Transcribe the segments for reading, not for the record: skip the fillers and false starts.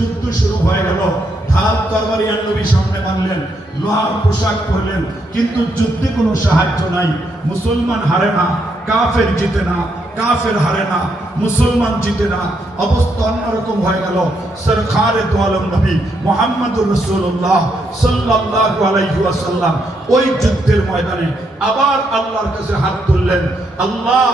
যুদ্ধ শুরু হয়ে গেল। ঢাল তরবারি নবী সামনে বাঁধলেন, লোহার পোশাক পরলেন, কিন্তু যুদ্ধে কোনো সাহায্য নাই। মুসলমান হারে না, কাফের জিতে না, কাফের হারে না, মুসলমান জিতে না। অবস্থা অন্যরকম হয়ে গেল। সরকারে দো আলম নবী মুহাম্মদুর রাসূলুল্লাহ সাল্লাল্লাহু আলাইহি ওয়াসাল্লাম ওই যুদ্ধের ময়দানে আবার আল্লাহর কাছে হাত তুললেন। আল্লাহ,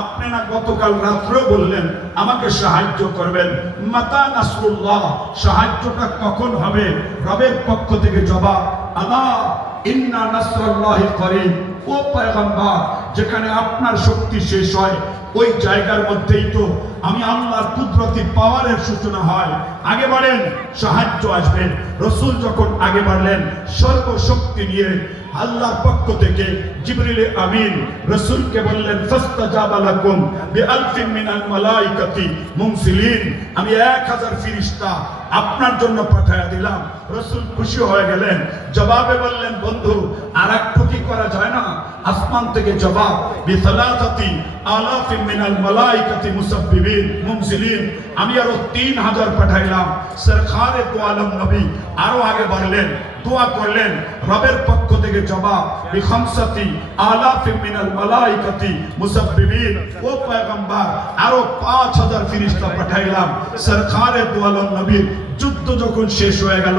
আপনি না গতকাল রাত্রে বললেন আমাকে সাহায্য করবেন, মাতা নাসরুল্লাহ, সাহায্যটা কখন হবে? রবের পক্ষ থেকে জবাব, আল্লাহ ইন্না নাসরুল্লাহি করিব। ও পয়গম্বর, যেখানে আপনার শক্তি শেষ হয় ওই জায়গার মধ্যেই তো আমি আল্লাহর কুদরতি পাওয়ারের সূচনা হয়। আগে বাড়েন, সাহায্য আসবে। রাসূল যখন আগে বাড়লেন সর্বশক্তি নিয়ে, আল্লাহর পক্ষ থেকে জিবরিল আমিন রাসূলকে বললেন, ফাস্তাজাবা লাকুম বিআলফিন মিনাল মালাইকাতি মুনসিলিন, আমি 1000 ফেরেশতা আপনার জন্য পাঠিয়ে দিলাম। রাসূল খুশি হয়ে গেলেন। জবাবে বললেন, বন্ধু আর একটু কি করা যায় না? আসমান থেকে জবাব, বিসালাসাতি আলাফিন মিনাল মালাইকাতি মুসাব্বিবিন মুনসিলিন, আমি আরো 3000 পাঠাইলাম। সরকারে দো আলম নবী আরো আগে বাড়লেন, দোয়া করলেন, রবের পক্ষ থেকে জবাব, বিখামসাতি আলাফিন মিনাল মালাইকাতি মুসাব্বিবিন, ও পয়গম্বর আরো 5000 ফেরেশতা পাঠাইলাম। সরকারে দো আলম নবী যুদ্ধ যখন শেষ হয়ে গেল,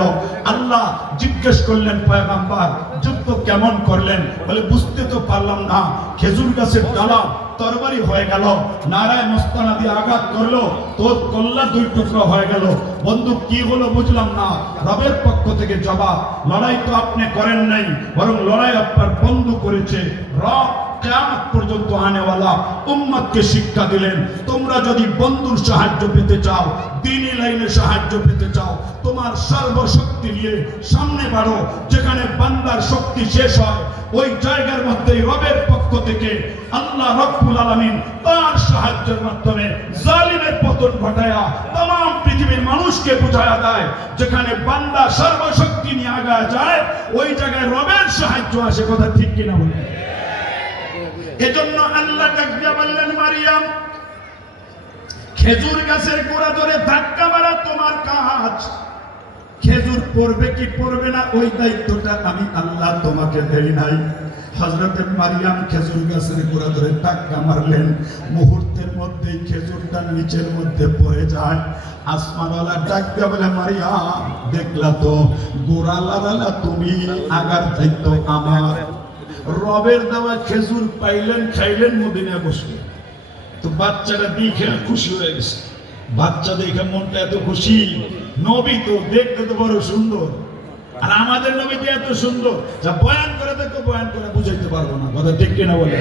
আল্লাহ জিজ্ঞেস করলেন, পয়গম্বর যুদ্ধ কেমন করলেন? বলে, বুঝতে তো পারলাম না, খেজুর গাছের ডালা তরবারি হয়ে গেল, নারায় মস্তানা দিয়ে আঘাত করলো, তোর কল্লা 2 টুকরো হয়ে গেল। বন্ধু কি হলো বুঝলাম না। রবের পক্ষ থেকে জবাব, লড়াই তো আপনি করেন নাই, বরং লড়াই আপনার বন্ধু করেছে। রব কিয়ামত পর্যন্ত আনেওয়ালা উম্মতকে শিক্ষা দিলেন, তোমরা যদি বন্ধুর সাহায্য পেতে চাও, দ্বীনি লাইনে সাহায্য পেতে চাও, তোমার সর্বশক্তি নিয়ে সামনে বাড়ো। যেখানে বান্দার শক্তি শেষ হয় ওই জায়গার মধ্যেই রবের পক্ষ থেকে আল্লাহ রব্বুল আলামিন তার সাহায্যের মাধ্যমে জালিমের পতন ঘটায়া तमाम পৃথিবীর মানুষকে বুঝায়া দেয়। যেখানে বান্দা সর্বশক্তি নিয়ে আগায় যায় ওই জায়গায় রবের সাহায্য আসে। কথা ঠিক কিনা বলে? এজন্য আল্লাহ ডাক দিয়া বললেন, মারিয়াম, খেজুর গাছের গোড়া ধরে ধাক্কা মারা তোমার কাজ। খেজুর পড়বে কি পড়বে না ওই দায়িত্বটা আমি আল্লাহ তোমাকে দেই নাই। হযরতে মারিয়াম খেজুর গাছের গোড়া ধরে ধাক্কা মারলেন, মুহূর্তের মধ্যেই খেজুরটা নিচের মধ্যে পড়ে যায়। আসমানওয়ালা ডাক দিয়া বলে, মারিয়াম দেখলা তো, গোড়া লাগালা তুমি, আগার দায়িত্ব আমার। রবের দেওয়া খেজুর পাইলেন, খাইলেন, মদিনায় বসলেন। তো বাচ্চাটা দেখে খুশি হয়ে গেছে। বাচ্চা দেখে মনটা এত খুশি, নবী তো দেখতে তো বড় সুন্দর, আর আমাদের নবী তো এত সুন্দর, যা বয়ান করে দেখো, বয়ান করে বুঝাইতে পারবো না। কথা ঠিক কিনা বলে?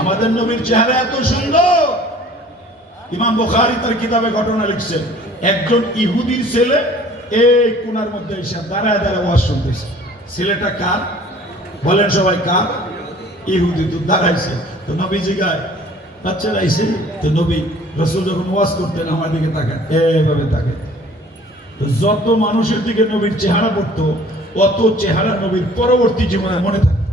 আমাদের নবীর চেহারা এত সুন্দর। ইমাম বুখারী তার কিতাবে ঘটনা লিখছেন, একজন ইহুদির ছেলে এই কোনার মধ্যে এসে দাঁড়ায় দাঁড়ায় ওয়াজ শুনতেছে। ছেলেটা কার? বলেন সবাই কার? ইহুদি। তো দাঁড়াইছে, তো নবী জিগায়, বাচ্চারা আইছে। তো নবী রাসূল যখন ওয়াজ করতেন আমার দিকে তাকান, এইভাবে তাকান। তো যত মানুষের দিকে নবীর চেহারা পড়তো অত চেহারা নবীর পরবর্তী জীবনে মনে থাকতো।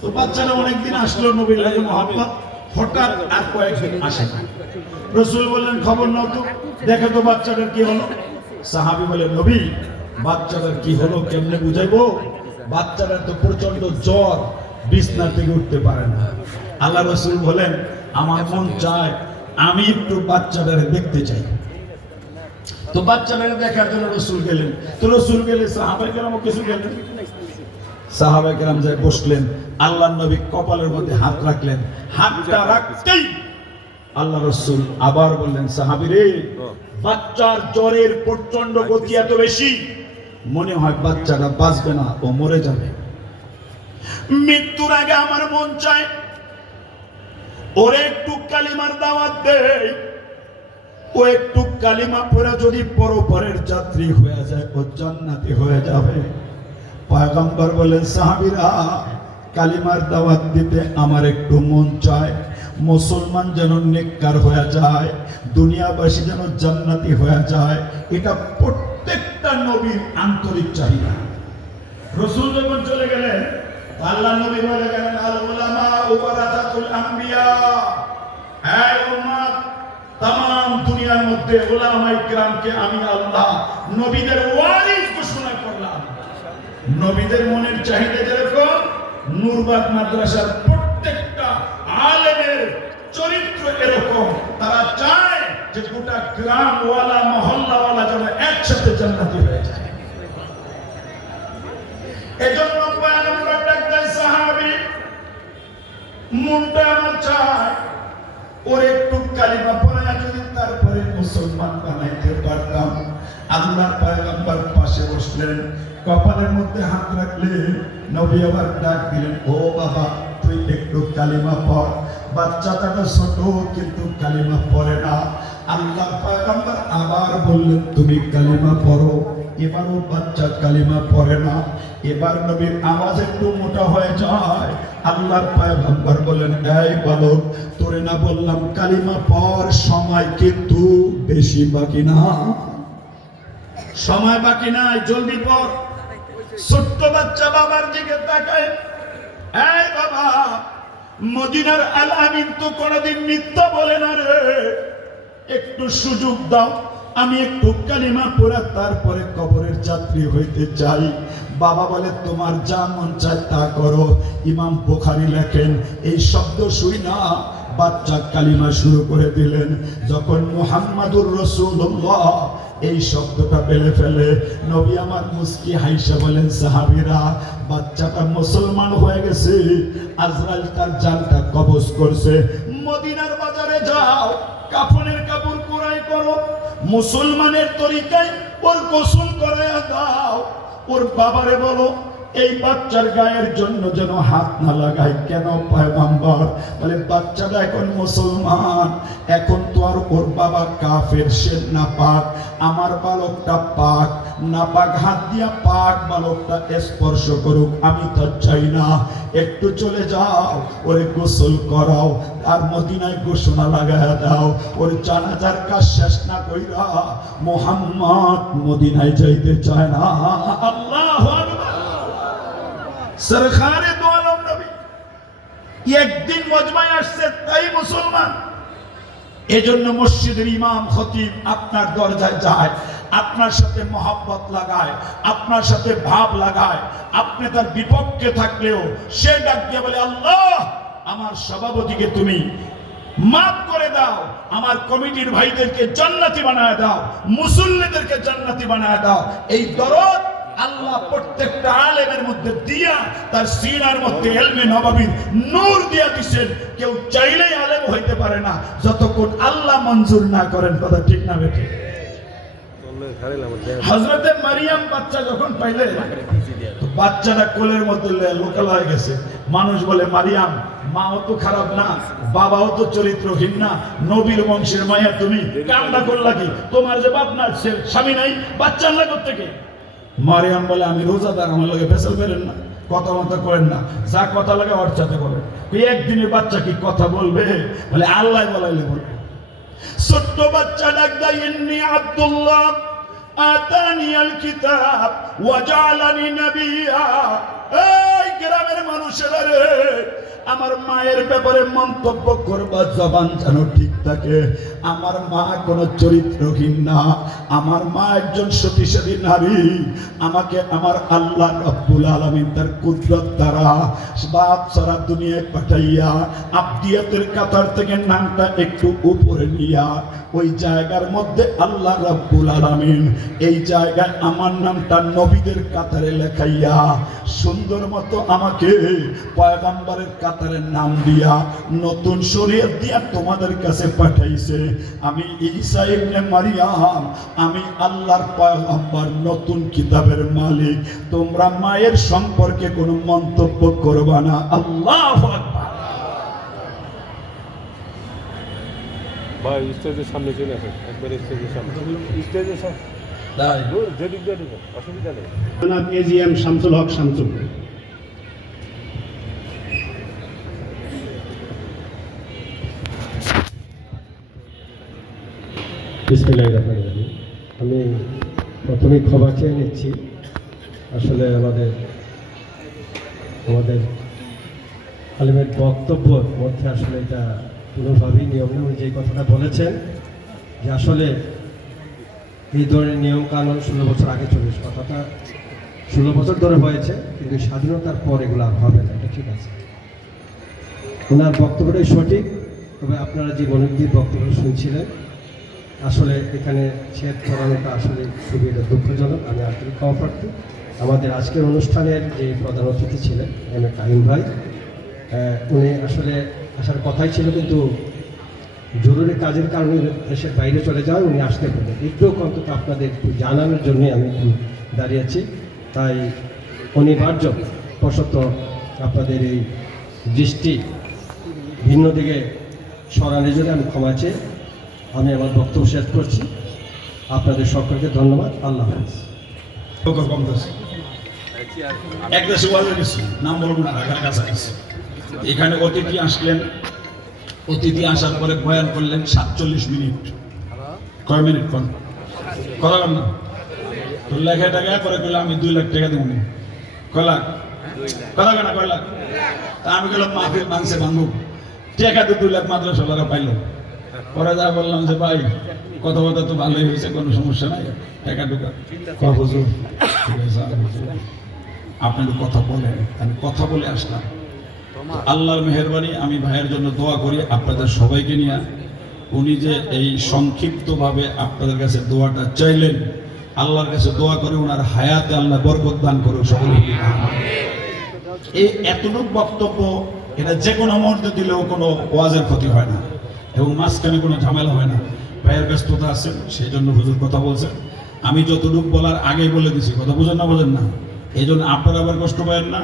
তো বাচ্চারা অনেকদিন আসলো নবীর লাগে মহব্বত, হঠাৎ আর কয়েকদিন আসে না। রাসূল বললেন, খবর নাও তো, দেখো তো বাচ্চাটার কি হলো। সাহাবী বলে, নবী বাচ্চাটার কি হলো কেমনে বুঝাইবো? বাচ্চাটার তো প্রচন্ড জ্বর, বিছনা থেকে উঠতে পারে না। আল্লাহ রাসূল বলেন, আমার মন চায় আমি একটু বাচ্চাটারে দেখতে চাই। তো বাচ্চাটারে দেখার জন্য রাসূল গেলেন। তো রাসূল গেলে সাহাবায়ে কেরাম কিছু গেলেন। সাহাবায়ে কেরাম যায় বসলেন। আল্লাহর নবী কপালের মধ্যে হাত রাখলেন। হাতটা রাখতেই আল্লাহ রাসূল আবার বললেন, সাহাবীরে, বাচ্চার জ্বরের প্রচন্ড গতি এত বেশি, মনে হয় বাচ্চাটা বাঁচবে না, ও মরে যাবে। মৃত্যুর আগে আমার মন চায় ওরে একটু কালিমার দাওয়াত দেই, ও একটু কালিমা পড়ে যদি পরপরের যাত্রী হয়ে যায় ও জান্নাতি হয়ে যাবে। পয়গম্বর বলেন, সাহাবীরা, কালিমার দাওয়াত দিতে আমার একটু মন চায়, মুসলমান যেন নেককার হয়ে যায়, দুনিয়াবাসী যেন জান্নাতি হয়ে যায়। এটা প্রত্যেকটা নবীর আন্তরিক চাহিদা। রাসূল যখন চলে গেলেন, আল্লাহ নবী বলে গেলেন, আল উলামা ওয়ারাসাতুল আম্বিয়া, হে উম্মত, তাম দুনিয়ার মধ্যে উলামায়ে কিরামকে আমি আল্লাহ নবীদের ওয়ারিস ঘোষণা করলাম। নবীদের মনের চাহিদা যেরকম, নূরবাগ মাদ্রাসার প্রত্যেকটা আলেমের চরিত্র এরকম। তারা চায় যে গোটা গ্রামওয়ালা মহল্লাওয়ালা যেন একসাথে জান্নাতি হয়ে যায়। এজন্য পয়গম্বর ডাক দেয় সাহাবী, মনটা আমার চায় ওর একটু কালিমা পড়া যদি তারপরে মুসলমান বানাইতে পারতাম। আল্লাহর পয়গম্বর পাশে বসলেন, কপালের মধ্যে হাত রাখলেন। নবী আবার ডাক দিলেন, ও বাবা তুই একটু কালিমা পড়। বাচ্চাটা তো ছোট কিন্তু কালিমা পড়ে না। আল্লাহর পয়গম্বর আবার বললেন, তুমি কালিমা পড়ো। এবারও বাচ্চা কালিমা পড়ে না। এবার নবীর আওয়াজ একটু মোটা হয়ে যায়। আল্লাহর পয়গম্বর বলেন, এই বালক, তোরে না বললাম কালিমা পড়, সময় কিন্তু বেশি বাকি না, সময় বাকি নাই, জলদি পড়। ছোট্ট বাচ্চা বাবার দিকে তাকায়, এই বাবা, মদিনার আল আমিন তো কোনদিন মিথ্যা বলে না রে, একটু সুযোগ দাও, আমি একটু কালিমা পড়া তারপরে কবরের যাত্রী হইতে চাই। বাবা বলে, তোমার যা মন চায় তা করো। ইমাম বুখারী লেখেন, এই শব্দ শুই না বাচ্চা কালিমা শুরু করে দিলেন। যখন মুহাম্মাদুর রাসূলুল্লাহ এই শব্দটা বেলে ফেলে, নবী আমার মুস্কি হাইসা বলেন, সাহাবীরা, বাচ্চাটা মুসলমান হয়ে গেছে, আজরাইল তার জানটা কবজ করছে। মদিনার বাজারে যাও, কাফনের কাপড় কুরাই করো, মুসলমানের তরিকায় ওর গোসল করাইয়া দাও। ওর বাবারে বলো এই বাচ্চার গায়ের জন্য যেন হাত না লাগায়। কেন পয়গম্বর? বলে বাচ্চাটা এখন মুসলমান, এখন তো আর ওর বাবা কাফের, সে নাপাক। আমার বালকটা পাক, নাপাক হাত দিয়া পাক বালকটা স্পর্শ করুক, আমি তো চাই না। একটু চলে যাও, ওরে গোসল করাও, আর মদিনায় ঘোষণা লাগায়া দাও, ওর জানাজার কাজ শেষ না কইরা মুহাম্মদ মদিনায় যাইতে চায় না। আল্লাহু আকবার। সরকারে দো আলম নবী একদিন মজমায় আসছে, তাই মুসলমান। এজন্য মসজিদের ইমাম খতিব আপনার দরজায় যায়, আপনার সাথে মহব্বত লাগায়, আপনার সাথে ভাব লাগায়। আপনি তার বিপক্ষে থাকলেও সে ডাক দিয়ে বলে, আল্লাহ আমার সভাপতিকে তুমি মাফ করে দাও, আমার কমিটির ভাইদেরকে জান্নাতি বানায় দাও, মুসল্লিদেরকে জান্নাতি বানায় দাও। এই দরদ আল্লাহ প্রত্যেকটা আলেমের মধ্যে দিয়া তার সিনার মধ্যে ইলমে নববীর নূর দিয়া দিবেন। কেউ চাইলেই আলেম হইতে পারে না যতক্ষণ আল্লাহ মঞ্জুর না করেন। কথা ঠিক না বেঠিক? হযরতে মারিয়াম বাচ্চা যখন পাইলেন, বাচ্চাটা কোলের মধ্যে লোকাল হয়ে গেছে। মানুষ বলে, মারিয়াম মাও তো খারাপ না, বাবাও তো চরিত্রহীন না, নবীর বংশের মায়া, তুমি কান্না করলা কি? তোমার যে বাপ না, স্বামী নাই, বাচ্চা আনলা কোত্থেকে? মারিয়াম বলে, আমি রোজাদার, আমার লাগে ফেসাল করেন না, কথা মতো করেন না, যা কথা লাগে ওর সাথে বলেন। একদিনের বাচ্চা কি কথা বলবে? বলে আল্লাহ বলাইলে বলবে। ছোট্ট বাচ্চা ডাক দেয়, ইন্নী আব্দুল্লাহ আতানিয়াল কিতাব ওয়া জাআলানি নাবিয়্যা। এই গ্রামের মানুষেরা রে, আমার মায়ের ব্যাপারে মন্তব্য করবা জবান যেন ঠিক থাকে। আমার মা কোনো চরিত্রহীন না, আমার মা একজন সতীসাধী নারী। আমাকে আমার আল্লাহ রব্বুল আলামিন তার কুদরত দ্বারা বাপ সারা দুনিয়ায় পাঠাইয়া আবদিয়াতের কাতার থেকে নামটা একটু উপরে নিয়া ওই জায়গার মধ্যে আল্লাহ রব্বুল আলামিন এই জায়গায় আমার নামটা নবীদের কাতারে লেখাইয়া সুন্দর মতো আমাকে পয়গম্বরের কাতারের নাম দিয়া নতুন শরীয়ত দিয়া তোমাদের কাছে পাঠাইছে। আমি ঈসা ইবনে মারিয়াম, আমি আল্লাহর পয়গম্বর, নতুন কিতাবের মালিক। তোমরা মায়ের সম্পর্কে কোনো মন্তব্য করবা না। আল্লাহু আকবার। ভাই স্টেজের সামনে চলে আসেন, একবার স্টেজের সামনে, স্টেজের সামনে যেদিক দিয়ে দেবেন, অসুবিধা নেই। জনাব এজিএম শামসুল হক শামসুল। বিসমিল্লাহির রহমানির রহিম। আমি প্রথমে ক্ষমা চেয়ে নিচ্ছি। আসলে আমাদের আলিমের বক্তব্যের মধ্যে আসলে এটা কোনোভাবেই নিয়ম না। উনি যে কথাটা বলেছেন যে আসলে এই ধরনের নিয়ম কানুন 16 বছর আগে চলে এসেছে, কথাটা 16 বছর ধরে হয়েছে, কিন্তু স্বাধীনতার পর এগুলো আর হবে না, এটা ঠিক আছে। ওনার বক্তব্যটাই সঠিক, তবে আপনারা যে মনোযোগ দিয়ে বক্তব্য শুনছিলেন, আসলে এখানে ছেদ করানোটা আসলে খুবই এটা দুঃখজনক। আমি আন্তরিক ক্ষমা প্রার্থী। আমাদের আজকের অনুষ্ঠানের যে প্রধান অতিথি ছিলেন এম এ কাইম ভাই, উনি আসলে আসার কথাই ছিল, কিন্তু জরুরি কাজের কারণে দেশের বাইরে চলে যাওয়ায় উনি আসতে পারেন। একটু অন্তত আপনাদের একটু জানানোর জন্যে আমি একটু দাঁড়িয়েছি। তাই অনিবার্য বশত আপনাদের এই দৃষ্টি ভিন্ন দিকে সরানোর জন্য আমি ক্ষমা চেয়ে আমি আমার বক্তব্য শেষ করছি। আপনাদের সকলকে ধন্যবাদ। আল্লাহ হাফেজ। এক দেশে ওয়াজে গেছি, নাম বলবো না, ঢাকার কাছাকাছি। এখানে অতিথি আসলেন, অতিথি আসার পরে বয়ান করলেন 47 মিনিট। কয় মিনিট করাবেন না তো লেখা টাকা করে করলে আমি 2 লাখ টাকা দেবো। কয় লাখ করাবে না, কয় লাখ? তা আমি গেলাম মাহফিল মানছে ভাঙবো, টাকা তো 2 লাখ মাদ্রাসাওয়ালারা পাইলো। পরে যা বললাম যে ভাই কথা তো ভালোই হয়েছে, কোনো সমস্যা নাই, টাকা ঢুকা। হুজুর ঠিক আছে, আপনি তো কথা বলেন, আমি কথা বলে আসলাম। আল্লাহর মেহেরবানি, আমি ভাইয়ের জন্য দোয়া করি আপনাদের সবাইকে নিয়ে। উনি যে এই সংক্ষিপ্তভাবে আপনাদের কাছে দোয়াটা চাইলেন, আল্লাহর কাছে দোয়া করে ওনার হায়াতে আল্লাহ বরকত দান করুক সকলে। এই এতটুক বক্তব্য, এটা যে কোনো মুহূর্তে দিলেও কোনো ওয়াজের ক্ষতি হয় না এবং মাঝখানে কোনো ঝামেলা হয় না। ভাইয়ের ব্যস্ততা আছে, সেই জন্য হুজুর কথা বলছেন। আমি যতটুকু বলার আগেই বলে দিছি, কথা বোঝেন না, এই জন্য আপনারা আবার কষ্ট পাবেন না।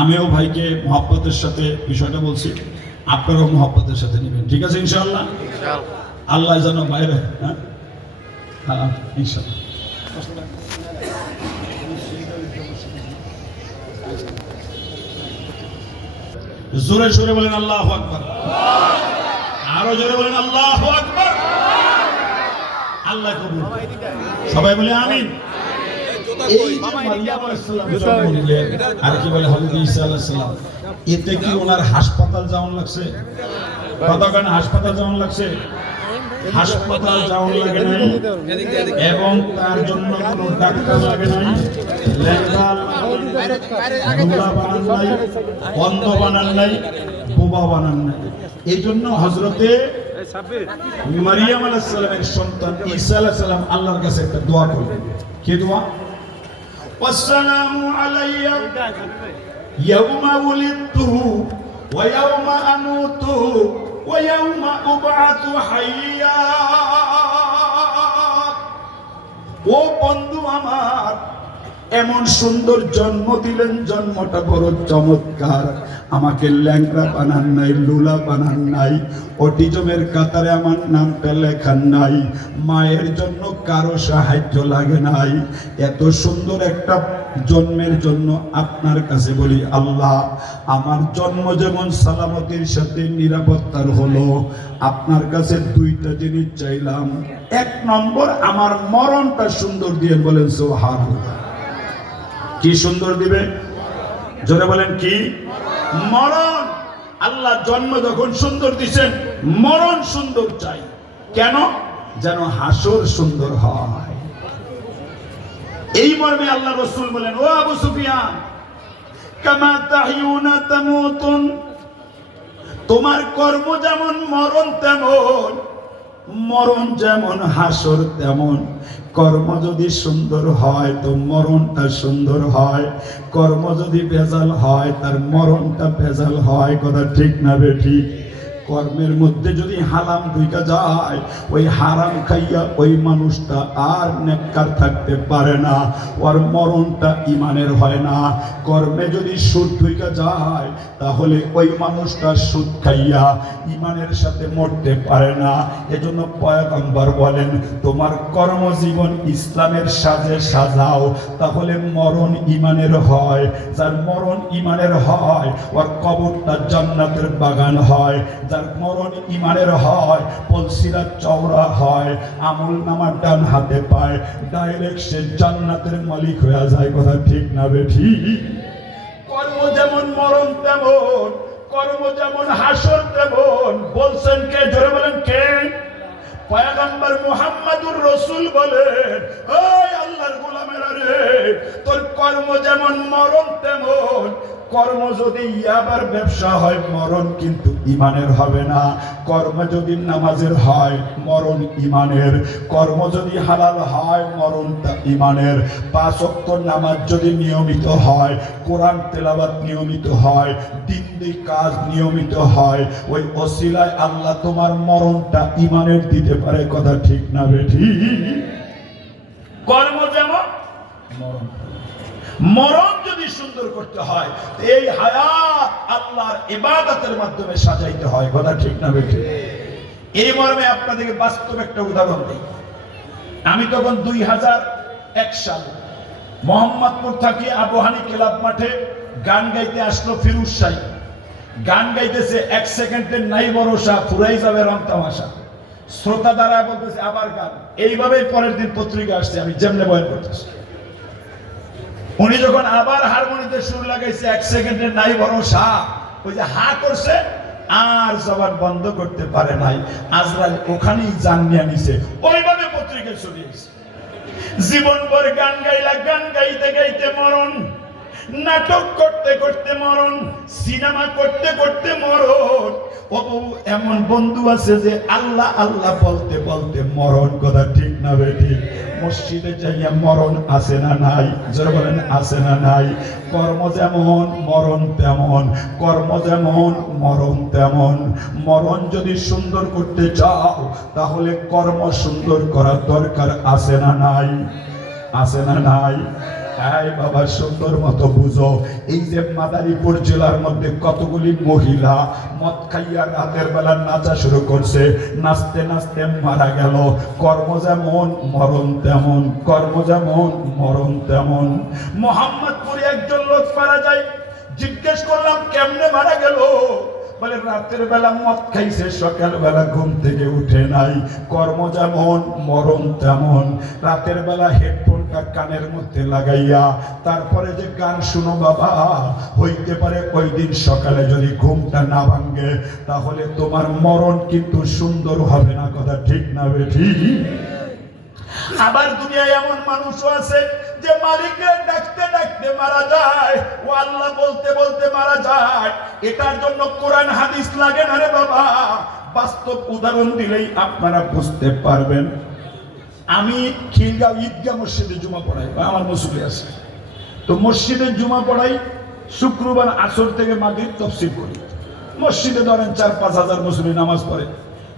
আমিও ভাইকে মহব্বতের সাথে বিষয়টা বলছি, আপনারাও মহব্বতের সাথে নেবেন, ঠিক আছে ইনশাআল্লাহ? আল্লাহ যেন বাইরে, হ্যাঁ ইনশাআল্লাহ। জোরে জোরে বলেন আল্লাহু আকবার, আরো জোরে বলেন আল্লাহু আকবার। আল্লাহ কবুল, সবাই বলে আমিন। এই যে মারিয়াম আলাইহিস সালাম জন্ম নিলেন, আর কি বলে হযরত ঈসা আলাইহিস সালাম, এতে কি ওনার হাসপাতাল যাওয়ার লাগছে? কতক্ষণ হাসপাতাল যাওয়ার লাগছে? হাসপাতাল যাওয়ার লাগে নাই, এবং তার জন্য কোনো ডাক্তার লাগে নাই, লেখা বানান নাই, অন্ধ বানান নাই, বোবা বানান নাই। এই জন্য হযরতে মারিয়াম আলাইহিস সালামের সন্তান ঈসা আলাইহিস সালাম আল্লাহর কাছে একটা দোয়া করলেন। কি দোয়া? ওয়াসসালামু আলাইয়া ইয়াউমা উলিদতু ওয়া ইয়াউমা আমুতু ওয়া ইয়াউমা উবআতু হাইয়া। ও বন্ধু আমার, এমন সুন্দর জন্ম দিলেন, জন্মটা বড় চমৎকার। আমাকে ল্যাংড়া বানান নাই, লুলা বানান নাই, অটিজমের কাতারে আমার নামটা লেখা নাই, মায়ের জন্য কারো সাহায্য লাগে নাই। এত সুন্দর একটা জন্মের জন্য আপনার কাছে বলি আল্লাহ, আমার জন্ম যেমন সালামতির সাথে নিরাপত্তার হলো, আপনার কাছে 2টা জিনিস চাইলাম। 1 নম্বর, আমার মরণটা সুন্দর দিয়ে বলেন সুবহানাল্লাহ। কি সুন্দর দিবে? জোরে বলেন কি? মরণ। আল্লাহ জন্ম যখন সুন্দর দিচ্ছেন, মরণ সুন্দর চাই। কেন? যেন হাসর সুন্দর হয়। এই মর্মে আল্লাহ রাসূল বলেন, ও আবু সুফিয়ান, কামা তাহিউনা তামুতুন, তোমার কর্ম যেমন মরণ তেমন, মরণ যেমন হাসর তেমন। কর্ম যদি সুন্দর হয় তো মরণটা সুন্দর হয়, কর্ম যদি ভেজাল হয় তার মরণটা ভেজাল হয়। কথা ঠিক না বেঠিক? কর্মের মধ্যে যদি হারাম ঢুকে যায়, ওই হারাম খাইয়া ওই মানুষটা আর নেককার থাকতে পারে না, ওর মরণটা ইমানের হয় না। কর্মে যদি সুদ ঢুকে যায়, তাহলে ওই মানুষটা সুদ খাইয়া ইমানের সাথে মরতে পারে না। এজন্য পয়গম্বর বলেন, তোমার কর্মজীবন ইসলামের সাজে সাজাও, তাহলে মরণ ইমানের হয়। যার মরণ ইমানের হয়, ওর কবরটা জান্নাতের বাগান হয়। যার মরণ ইমানের হয়, পলসিরা চওড়া হয়, আমল নামার ডান হাতে পায়, ডাইরেক্ট সে জান্নাতের মালিক হয়ে যায়। কথা ঠিক না বেঠিক? কর্ম যেমন মরণ তেমন, কর্ম যেমন হাসর তেমন। বলছেন কে? জোরে বলেন কে? পয়গম্বর মুহাম্মদুর রাসূল বলেন, ওই আল্লাহর গোলামেরা রে, তোর কর্ম যেমন মরণ তেমন। কর্ম যদি ইয়াবার ব্যবসা হয়, মরণ কিন্তু ঈমানের হবে না। কর্ম যদি নামাজের হয়, মরণ ঈমানের। কর্ম যদি হালাল হয়, মরণটা ঈমানের। 5 ওয়াক্ত নামাজ যদি নিয়মিত হয়, কোরআন তেলাওয়াত নিয়মিত হয়, দিনই কাজ নিয়মিত হয়, ওই ওসিলায় আল্লাহ তোমার মরণটা ঈমানের দিতে পারে। কথা ঠিক না বেঠিক? কর্ম যেমন মরণ, মরণ যদি সুন্দর করতে হয়, এই হায়াত আল্লাহর ইবাদতের মাধ্যমে সাজাইতে হয়। কথা ঠিক না বেঠিক? এই মর্মে আপনাদেরকে বাস্তব একটা উদাহরণ দিই। আমি তখন 2001 সাল মোহাম্মদপুর থাকি আবহানী ক্লাব মাঠে গান গাইতে আসলো ফিরোজ শাহ। গান গাইতেছে, 1 সেকেন্ডের নাই ভরসা, ফুরাই যাবে রং তামাশা। শ্রোতা দ্বারা বলতেছে আবার গান। এইভাবেই পরের দিন পত্রিকা আসছে, আমি যেমনে বয়ান করতেছি। উনি যখন আবার হারমোনিতে সুর লাগাইছে, 1 সেকেন্ডের নাই ভরসা, ওই যে হা করছে, আর জবান বন্ধ করতে পারে নাই। আজরাইল ওখানেই জান নিয়ে নিছে। ওইভাবে পত্রিকায় ছড়িয়েছে। জীবনভর গান গাইলা, গান গাইতে গাইতে মরণ। নাটক করতে করতে মরণ। সিনেমা করতে করতে মরণ। এমন বন্ধু আছে যে আল্লাহ আল্লাহ বলতে বলতে মরণ। কথা ঠিক না বেঠিক? মসজিদে যাইয়া মরণ আছে না নাই? যারা বলেন আছে না নাই? কর্ম যেমন মরণ তেমন। কর্ম যেমন মরণ তেমন। মরণ যদি সুন্দর করতে চাও, তাহলে কর্ম সুন্দর করার দরকার আছে না নাই? আছে না নাই? বাবা সুন্দর মতো বুঝো। এই যে মাদারীপুর জেলার মধ্যে কতগুলি মহিলা মদ খাইয়া রাতের বেলা নাচা শুরু করছে, নাচতে নাচতে মারা গেল। কর্ম যেমন মরণ তেমন। কর্ম যেমন মরণ তেমন। মোহাম্মদপুরে একজন লোক মারা যায়। জিজ্ঞেস করলাম কেমনে মারা গেল? বলে রাতের বেলা মদ খাইছে, সকাল বেলা ঘুম থেকে উঠে নাই। কর্ম যেমন মরণ তেমন। রাতের বেলা হেডফোনটা কানের মধ্যে লাগাইয়া তারপরে যে গান শুনো বাবা, হইতে পারে ওই দিন সকালে যদি ঘুমটা না ভাঙে, তাহলে তোমার মরণ কিন্তু সুন্দর হবে না। কথা ঠিক না বেঠিক? আবার দুনিয়ায় এমন মানুষও আছে যে মালিককে ডাকতে ডাকতে মারা যায়, ও আল্লাহ বলতে বলতে মারা যায়। এটার জন্য কোরআন হাদিস লাগে না রে বাবা। বাস্তব উদাহরণ দিলেই আপনারা বুঝতে পারবেন। আমি খিলগাঁও ঈদগাহ মসজিদে জুমা পড়াই, বা আমার মুসল্লি আছে, তো মসজিদে জুমা পড়াই। শুক্রবার আসর থেকে মাগরিব তাফসীর করি। মসজিদে ধরেন 4-5 হাজার মুসল্লি নামাজ পড়ে।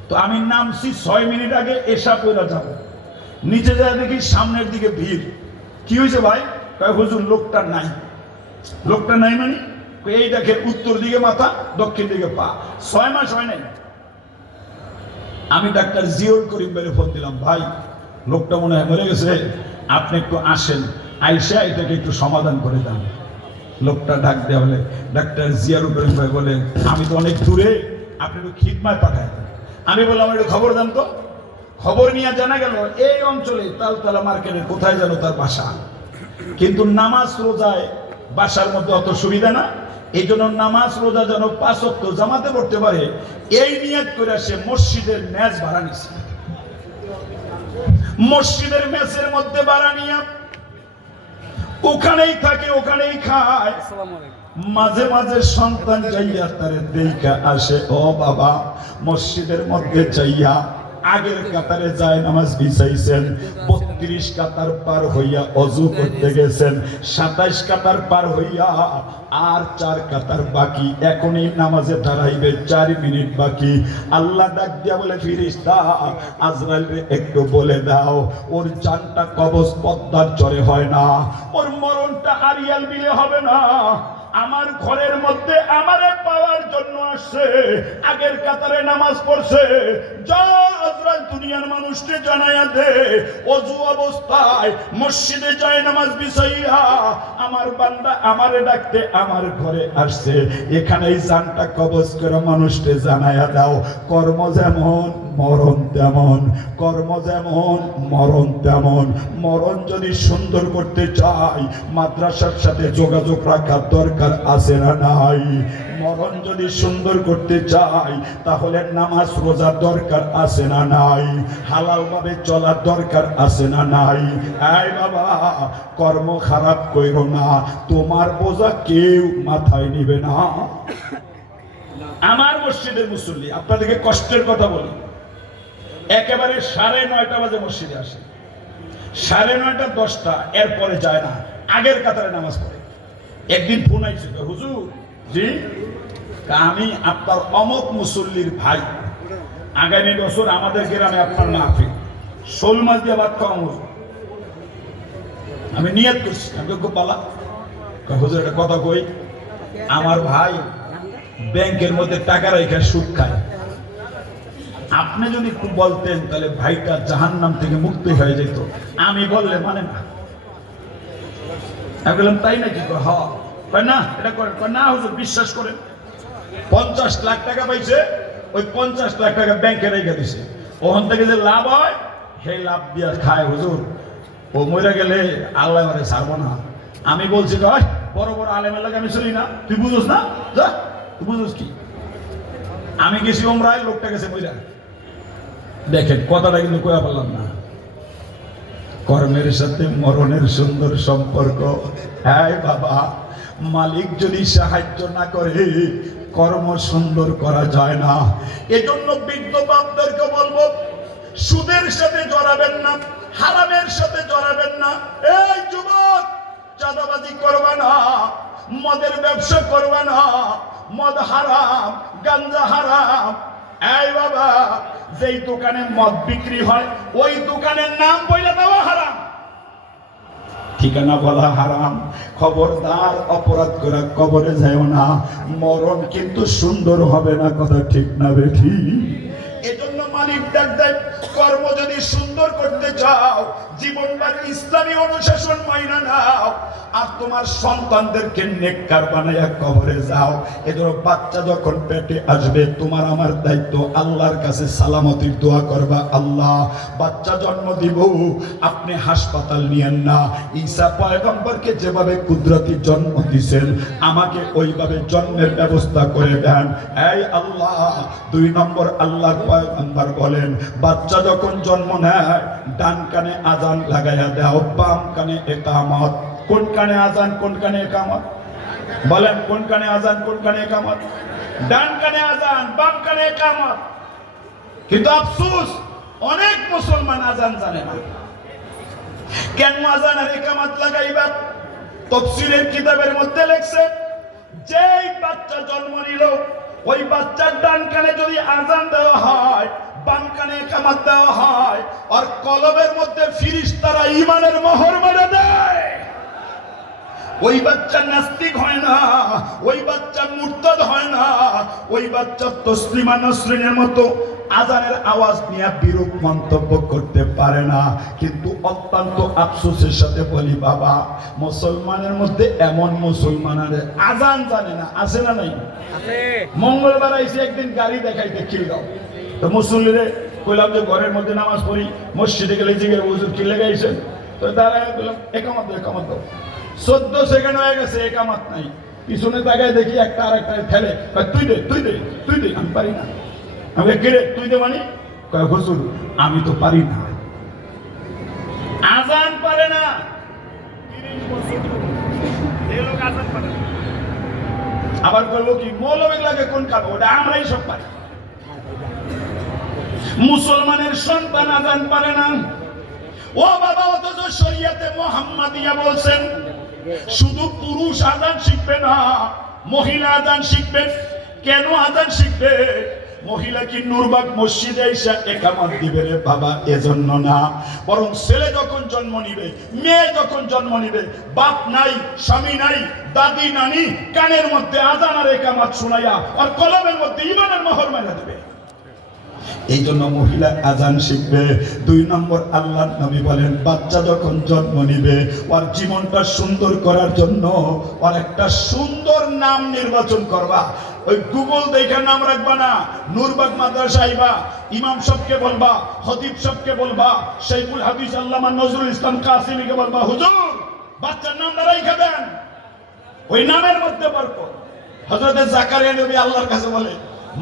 তো আমি নামছি 6 মিনিট আগে, এশা পড়া যাব। নিচে যায় দেখি সামনের দিকে ভিড়। কি হয়েছে ভাই? কয় হুজুর লোকটা নাই। লোকটা নাই মানে? এই দেখেন উত্তর দিকে মাথা, দক্ষিণ দিকে পা। 6 মাস হয় নাই। আমি ডাক্তার জিয়াউল করিম ভাইরে ফোন দিলাম, ভাই লোকটা মনে হয় মরে গেছে, আপনি একটু আসেন, আইসা এটাকে একটু সমাধান করে দেন। লোকটা ডাক দেওয়া বলে, ডাক্তার জিয়াউল করিম ভাই বলে, আমি তো অনেক দূরে, আপনি একটু খিদমায় পাঠায় দেন। আমি বললাম একটু খবর দেন তো। খবর নিয়ে জানা গেল এই অঞ্চলে তালতলা মার্কেটের কোথায় যেন তার বাসা। কিন্তু নামাজ রোজায় বাসার মধ্যে অত সুবিধা না। এই জন্য নামাজ রোজা যেন 5 ওয়াক্ত জামাতে পড়তে পারে, এই নিয়ত করে সে মসজিদের মেজ ভাড়া নিছে। মসজিদের মেসের মধ্যে ভাড়া নিয়ে ওখানেই থাকে, ওখানেই খায়। মাঝে মাঝে সন্তান যাইয়া তারে দেখা আসে, ও বাবা মসজিদের মধ্যে যাইয়া আগের কাতারে যায় নামাজ বিছাইছেন, 32 কাতার পার হইয়া অজু করতে গেছেন, 27 কাতার পার হইয়া আর 4 কাতার বাকি, এখনই নামাজে দাঁড়াইবে, 4 মিনিট বাকি। আল্লাহ ডাক দিয়া বলে, ফেরেশতা আজরাইলকে একটু বলে দাও, ওর জানটা কবজ পদ্মার চরে হয় না, ওর মরণটা আরিয়াল বিলে হবে না। আমার ঘরের মধ্যে আমারে পাওয়ার জন্য আসছে, আগের কাতারে নামাজ পড়ছে। আজরাইল দুনিয়ার মানুষকে জানাইয়া দে, ওযু অবস্থায় মসজিদে যায় নামাজ বিছাইয়া আমার বান্দা আমারে ডাকতে আমার ঘরে আসছে, এখানেই জানটা কবজ করে মানুষকে জানাইয়া দাও। কর্ম যেমন মরণ তেমন। কর্ম যেমন মরণ তেমন। মরণ যদি সুন্দর করতে চাই, মাদ্রাসার সাথে যোগাযোগ রাখার দরকার আছে না নাই? মরণ যদি সুন্দর করতে চাই তাহলে নামাজ রোজা দরকার আছে না নাই? হালাল ভাবে চলার দরকার আছে না নাই? এই বাবা, কর্ম খারাপ কইরো না, তোমার বোঝা কেউ মাথায় নিবে না। আমার মসজিদের মুসল্লি, আপনাদেরকে কষ্টের কথা বলি, একেবারে 9:30 বাজে মসজিদে আসে, 9:30 10টা, এরপরে যায় না, আগের কাতারে নামাজ পড়ে। একদিন ফোন আইছিল, হুজুর জি আমি আপনার অমক মুসল্লির ভাই, আগামী বছর আমাদের গ্রামে আপনার মাহফিল, শোল মাছ দিয়ে ভাত খাওয়া হুজুর। আমি নিয়ত করছি, আমি খুব পালা হুজুর একটা কথা কই, আমার ভাই ব্যাংকের মধ্যে টাকা রেখে সুদ খায়, আপনি যদি একটু বলতেন তাহলে ভাইটা জাহান্নাম থেকে মুক্তি হয়ে যেত। আমি বললে মানে না, আমি বললাম তাই নাকি? হয় না, এটা করেন না হুজুর, বিশ্বাস করেন। 50 লাখ টাকা পাইছে, ওই 50 লাখ টাকা ব্যাংকে রেখে দিছে, ওখান থেকে যে লাভ হয় সেই লাভ দিয়ে খায় হুজুর। ও মরে গেলে আল্লাহ মারে ছাড়বো না। আমি বলছি বড় বড় আলেমের লাগে আমি চলি না, তুই বুঝোস না, যা তুই বুঝোস কি? আমি গেছি ওমরায়, লোকটা গেছে মইরা। দেখেন কথাটা কিন্তু কয়া বললাম না, কর্মের সাথে মরণের সুন্দর সম্পর্ক। হ্যাঁ বাবা, মালিক যদি সাহায্য না করে কর্ম সুন্দর করা যায় না। এজন্য বৃদ্ধ বাপদেরকে বলবো, সুদের সাথে জড়াবেন না, হারামের সাথে জড়াবেন না। এই যুবক, চাঁদাবাজি করবা না, মদের ব্যবসা করবা না, মদ হারাম, গাঞ্জা হারাম। এই বাবা, যেই দোকানে মদ বিক্রি হয় ওই দোকানের নাম বইলে দেওয়া হারাম, ঠিকানা বলা হারাম। খবরদার অপরাধ করে কবরে যাও না, মরণ কিন্তু সুন্দর হবে না, কথা ঠিক না বেঠি? এজন্য মালিক ডাক দেয়, কর্ম যদি সুন্দর করতে চাও, জীবনবার ইসলামী অনুশাসন মাইনা নাও, আর তোমার সন্তানদেরকে নেককার বানাইয়া কবরে যাও। এজন্য বাচ্চা যখন পেটে আসবে, তোমার আমার দায়িত্ব আল্লাহর কাছে সালামতির দোয়া করবা। আল্লাহ, বাচ্চা জন্ম দিব, আপনি হাসপাতাল নিয়েন না, ঈসা পয়গম্বরকে যেভাবে কুদরতি জন্ম দিয়েছেন আমাকে ওইভাবে জন্মের ব্যবস্থা করে দেন। এই আল্লাহ, 2 নম্বর আল্লাহর পয়গম্বর বলেন, বাচ্চা যখন জন্ম নেয় ডান কানে আজান লাগাইয়া দাও, বাম কানে ইকামত। কোন কানে আজান, কোন কানে ইকামত? বলেন, কোন কানে আজান, কোন কানে ইকামত? ডান কানে আজান, বাম কানে ইকামত। কিন্তু আফসোস, অনেক মুসলমান আজান জানে না। কেন আজান আর ইকামত লাগাইবা? তাফসীরের কিতাবের মধ্যে লেখছে, যেই বাচ্চা জন্ম নিল ওই বাচ্চার ডান কানে যদি আজান দেওয়া হয়, বাম কানে ইকামত দেওয়া হয়, আর কলবের মধ্যে ফেরেশতারা ঈমানের মোহর মেরে দেয়, ওই বাচ্চা নাস্তিক হয় না, ওই বাচ্চা মুরতাদ হয় না, ওই বাচ্চা তসলিমা নসরিনের মতো আজানের আওয়াজ নিয়ে বিরূপ মন্তব্য করতে পারে না। কিন্তু অত্যন্ত আফসোসের সাথে বলি বাবা, মুসলমানের মধ্যে এমন মুসলমান আছে আজান জানে না, আছে না নাই? মঙ্গলবার আইসে একদিন গাড়ি দেখাইতে খিলগাঁও, তো মুসল্লিরে কইলাম যে ঘরের মধ্যে নামাজ পড়ি, মসজিদে গেলে জিজ্ঞেস হুজুর কি লাগাইছেন? তো দাঁড়ায় বললাম একামত দাও, একামত দাও। 14 সেকেন্ড হয়ে গেছে, একামত নাই। পিছনে তাকায় দেখি একটা আর একটা ঠেলে, তুই দে, তুই দে, তুই দে। আমি পারি না। আমি কেড়ে তুই দে মানে? হুজুর আমি তো পারি না। আজান পারে না, 30 বছর এই লোক আজান পারে না। আবার বলবো কি মৌলবী লাগে কোন কাজ? ওটা আমরাই সব পারি। মুসলমানের সন্তান আজান পারে না। ও বাবা, অথচ শরীয়তে মুহাম্মাদিয়া বলছেন শুধু পুরুষ আজান শিখবে না, মহিলা আজান শিখবে। কেন আজান শিখবে? মহিলা কি নুরবাগ মসজিদে এসে একামত দিবে রে বাবা? এজন্য না, বরং ছেলে যখন জন্ম নিবে, মেয়ে যখন জন্ম নিবে, বাপ নাই, স্বামী নাই, দাদি নানি, কানের মধ্যে আজান আর একামত শোনাইয়া আর কলমের মধ্যে ঈমানের মোহর মেরে দেবে। এই জন্য মহিলা আজান শিখবে। 2 নম্বর আল্লাহর নবী বলেন, বাচ্চা যখন জন্ম নিবে ওর জীবনটা সুন্দর করার জন্য ওর একটা সুন্দর নাম নির্বাচন করবা। ওই গুগল দেখে নাম রাখবা না, নূরবাগ মাদ্রাসা আইবা, ইমাম সাহেবকে বলবা, খতিব সাহেবকে বলবা, শাইখুল হাদিস আল্লামা নজরুল ইসলাম কাসিমিকে বলবা, হুজুর বাচ্চার নাম রাইখা দেন, ওই নামের মধ্যে বরকত। হযরত জাকারিয়া নবী আল্লাহর কাছে বলে,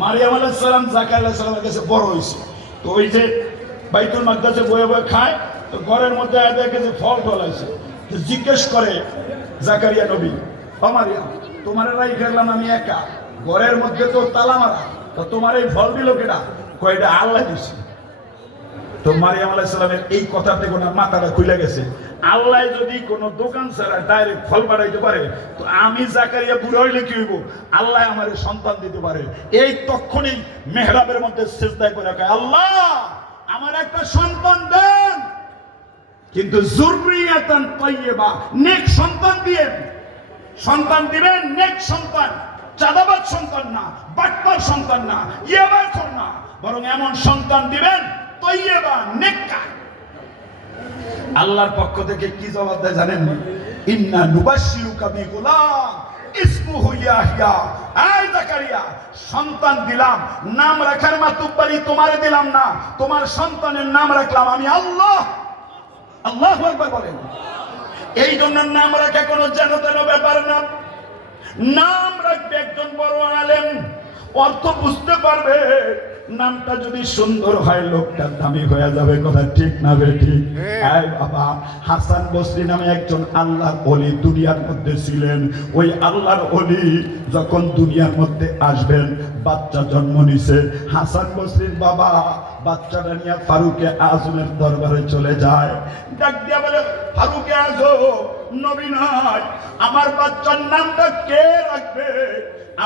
মারিয়াম আলাইহিস সালাম জাকারিয়া আলাইহিস সালামের কাছে বড় হইছে, তো ওই যে বাইতুল মাকদাসে বয়ে বয়ে খায়, তো ঘরের মধ্যে দেখে যে ফল টল আছে, তো জিজ্ঞেস করে জাকারিয়া নবী, ও মারিয়াম, তোমার রাই গেলাম আমি একা, ঘরের মধ্যে তো তালা মারা, তো তোমার এই ফল দিল কেডা? কয়টা আল্লাহ দিছে। তো মারিয়াম আলাইহিস সালামের এই কথাতে কোন মাথাটা খুলে গেছে, আল্লাহ যদি কোন দোকান ছাড়া ডাইরেক্ট ফল পাঠাইতে পারে, তো আমি জাকারিয়া বুড়ো হইলে কি হইব? আল্লাহ আমার সন্তান দিতে পারে। এই তখনই মেহরাবের মধ্যে সিজদায় করে কয়, আল্লাহ আমার একটা সন্তান দেন, কিন্তু যুররিয়াতান তাইয়্যিবা, নেক সন্তান দিবেন। সন্তান দিবেন নেক সন্তান, চাঁদাবাজ সন্তান না, বাটপার সন্তান না, ইয়াবাখোর না, বরং এমন সন্তান দিবেন তাইয়্যিবা, নেককার। আল্লাহর পক্ষ থেকে কি জবাব দেয় জানেন? ইন্না নুবাশশিরুকা বিগুলাম ইসমুহু ইয়াহইয়া। এই জাকারিয়া, সন্তান দিলাম, নাম রাখার মাতুব্বারি তোমারে দিলাম না, তোমার সন্তানের নাম রাখলাম আমি আল্লাহ। আল্লাহু আকবার বলেন। এই জন্য নাম রাখা কোনো যেন তেন ব্যাপার না। নাম রাখবে একজন বড় আলেম, অর্থ বুঝতে পারবে, নামটা যদি সুন্দর হয় লোকটা দামি হয়ে যাবে, কথা ঠিক না বেঠিক? এই বাবা, হাসান বসরি নামে একজন আল্লাহর ওলি দুনিয়ার মধ্যে ছিলেন। ওই আল্লাহর ওলি যখন দুনিয়ার মধ্যে আসবেন, বাচ্চা জন্ম নিছে, হাসান বসরির বাবা বাচ্চাটা নিয়ে ফারুকে আজমের দরবারে চলে যায়, ডাক দিয়া বলে, ফারুকে আজম নবী নয়, আমার বাচ্চার নামটা কে রাখবে?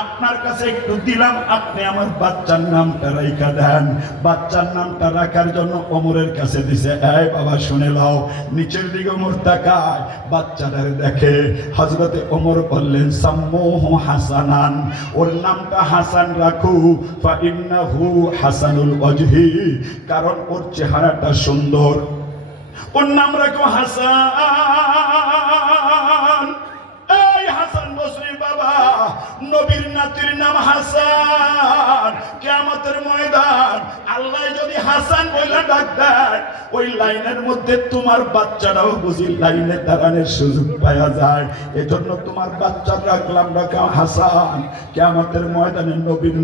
আপনার কাছে একটু দিলাম, আপনি আমার বাচ্চার নামটা রাইখা দেন। বাচ্চার নামটা রাখার জন্য ওমরের কাছে দিছে। এই বাবা শুনে লাও, নিচের দিকে ওমর তাকায়, বাচ্চাটারে দেখে। হযরতে ওমর বললেন, সাম্মুহু হাসানান, ওর নামটা হাসান রাখু, ফা ইন্নাহু হাসানুল ওয়াজহি, কারণ ওর চেহারাটা সুন্দর। ওর নাম রাখো হাসান। এই হাসান বসরির বাবা, নবীর নাতির নাম হাসান। কিয়ামতের ময়দান আল্লাহ যদি হাসান বলে ডাক দেয়, ওই লাইনের মধ্যে তোমার বাচ্চাটাও বুঝি লাইনে দাঁড়ানোর সুযোগ পাওয়া যায়। এজন্য তোমার বাচ্চা রাখলাম রাখা হাসান। কিয়ামতের ময়দানে নবীর